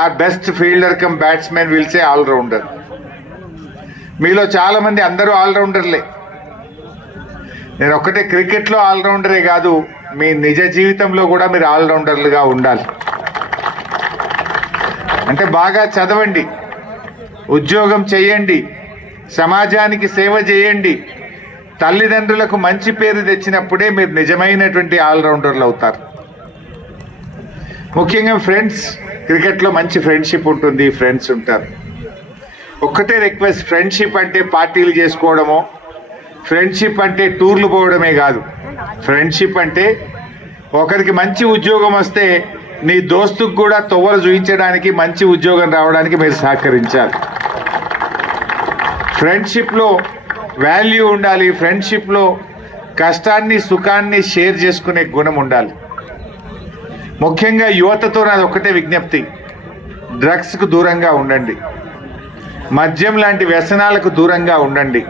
Are best fielder cum batsmen will say allrounder. మీలో చాలామంది అందరూ ఆల్రౌండర్లే. నేను ఒక్కటే క్రికెట్లో ఆల్రౌండరే కాదు, మీ నిజ జీవితంలో కూడా మీరు ఆల్రౌండర్లుగా ఉండాలి. అంటే బాగా చదవండి, ఉద్యోగం చేయండి, సమాజానికి సేవ చేయండి, తల్లిదండ్రులకు మంచి పేరు తెచ్చినప్పుడే మీరు నిజమైనటువంటి ఆల్రౌండర్లు అవుతారు. ముఖ్యంగా ఫ్రెండ్స్, క్రికెట్లో మంచి ఫ్రెండ్షిప్ ఉంటుంది, ఫ్రెండ్స్ ఉంటారు. ఒక్కటే రిక్వెస్ట్, ఫ్రెండ్షిప్ అంటే పార్టీలు చేసుకోవడమో, ఫ్రెండ్షిప్ అంటే టూర్లు పోవడమే కాదు. ఫ్రెండ్షిప్ అంటే ఒకరికి మంచి ఉద్యోగం వస్తే నీ దోస్తుకు కూడా తొవ్వలు చూపించడానికి, మంచి ఉద్యోగం రావడానికి మీరు సహకరించాలి. ఫ్రెండ్షిప్లో వాల్యూ ఉండాలి. ఫ్రెండ్షిప్లో కష్టాన్ని సుఖాన్ని షేర్ చేసుకునే గుణం ఉండాలి. ముఖ్యంగా యువతతో నాది ఒక్కటే విజ్ఞప్తి, డ్రగ్స్కు దూరంగా ఉండండి, మద్యం లాంటి వ్యసనాలకు దూరంగా ఉండండి,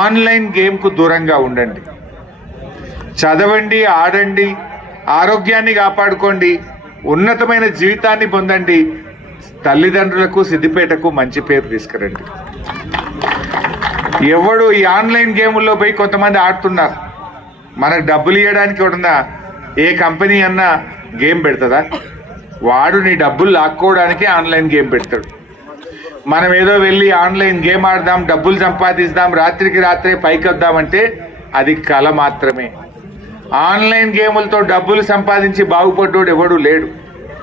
ఆన్లైన్ గేమ్కు దూరంగా ఉండండి. చదవండి, ఆడండి, ఆరోగ్యాన్ని కాపాడుకోండి, ఉన్నతమైన జీవితాన్ని పొందండి, తల్లిదండ్రులకు సిద్దిపేటకు మంచి పేరు తీసుకురండి. ఎవడు ఈ ఆన్లైన్ గేముల్లో పోయి కొంతమంది ఆడుతున్నారు, మనకు డబ్బులు ఇవ్వడానికి ఎవడన్నా ఏ కంపెనీ అన్నా గేమ్ పెడుతుందా? వాడు నీ డబ్బులు లాక్కోవడానికి ఆన్లైన్ గేమ్ పెడతాడు. మనం ఏదో వెళ్ళి ఆన్లైన్ గేమ్ ఆడదాం, డబ్బులు సంపాదిద్దాం, రాత్రికి రాత్రే పైకి వద్దామంటే అది కళ మాత్రమే. ఆన్లైన్ గేములతో డబ్బులు సంపాదించి బాగుపడ్డోడు ఎవడు లేడు.